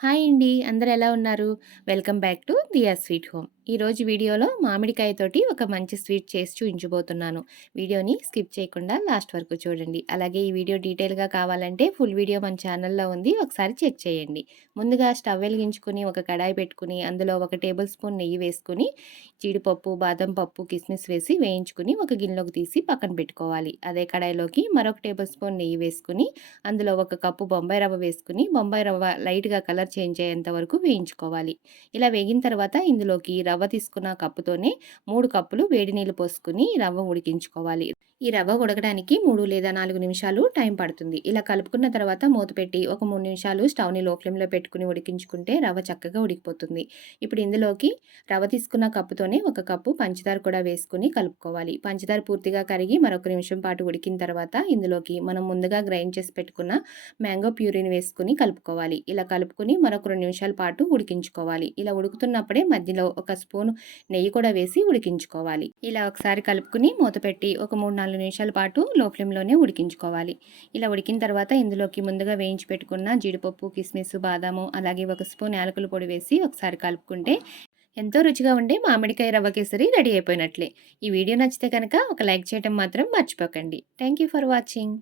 Hi అండి. అందరూ ఎలా ఉన్నారు? Welcome back to Diya sweet home. ఈరోజు వీడియోలో మామిడికాయతోటి ఒక మంచి స్వీట్ చేసి చూయించబోతున్నాను. వీడియోని స్కిప్ చేయకుండా లాస్ట్ వరకు చూడండి. అలాగే ఈ వీడియో డీటెయిల్‌గా కావాలంటే ఫుల్ వీడియో మన ఛానల్‌లో ఉంది. ఒకసారి చెక్ చేయండి. ముందుగా స్టవ్ వెలిగించుకొని ఒక కడాయి పెట్టుకొని అందులో ఒక టేబుల్ స్పూన్ నెయ్యి వేసుకొని జీడిపప్పు, బాదం పప్పు, కిస్మిస్ వేసి వేయించుకొని ఒక గిన్నెలోకి తీసి పక్కన పెట్టుకోవాలి. అదే కడాయిలోకి మరొక టేబుల్ స్పూన్ నెయ్యి వేసుకొని అందులో ఒక కప్పు బొంబాయి రవ్వ వేసుకొని బొంబాయి రవ్వ లైట్‌గా కలర్ చేంజ్ అయ్యేంత వరకు వేయించుకోవాలి. ఇలా వేగిన తర్వాత ఇందులోకి రవ్వ తీసుకున్న కప్పుతోనే 3 కప్పులు వేడి నీళ్లు పోసుకొని రవ్వ ఉడికించుకోవాలి. ఈ రవ్వ ఉడకడానికి 3 లేదా 4 నిమిషాలు టైం పడుతుంది. ఇలా కలుపుకున్న తర్వాత మూత పెట్టి ఒక 3 నిమిషాలు స్టవ్‌ని లో ఫ్లేమ్‌లో పెట్టుకొని ఉడికించుకుంటే రవ్వ చక్కగా ఉడికిపోతుంది. ఇప్పుడు ఇందులోకి రవ్వ తీసుకున్న కప్పుతోనే ఒక కప్పు పంచదార కూడా వేసుకొని కలుపుకోవాలి. పంచదార పూర్తిగా కరిగి మరొక నిమిషం పాటు ఉడికిన తర్వాత ఇందులోకి మనం ముందుగా గ్రైండ్ చేసి పెట్టుకున్న మ్యాంగో ప్యూరీని వేసుకొని కలుపుకోవాలి. ఇలా కలుపుకొని మరొక 2 నిమిషాల పాటు ఉడికించుకోవాలి. ఇలా ఉడుకుతున్నప్పుడే మధ్యలో ఒక స్పూను నెయ్యి కూడా వేసి ఉడికించుకోవాలి. ఇలా ఒకసారి కలుపుకొని మూత పెట్టి ఒక 3, 4 నిమిషాల పాటు లో ఫ్లేమ్‌లోనే ఉడికించుకోవాలి. ఇలా ఉడికిన తర్వాత ఇందులోకి ముందుగా వేయించి పెట్టుకున్న జీడిపప్పు, కిస్మిస్, బాదాము అలాగే ఒక స్పూన్ యాలకుల పొడి వేసి ఒకసారి కలుపుకుంటే ఎంతో రుచిగా ఉండే మామిడికాయ రవ్వ కేసరి రెడీ అయిపోయినట్లే. ఈ వీడియో నచ్చితే కనుక ఒక లైక్ చేయడం మాత్రం మర్చిపోకండి. Thank you for watching.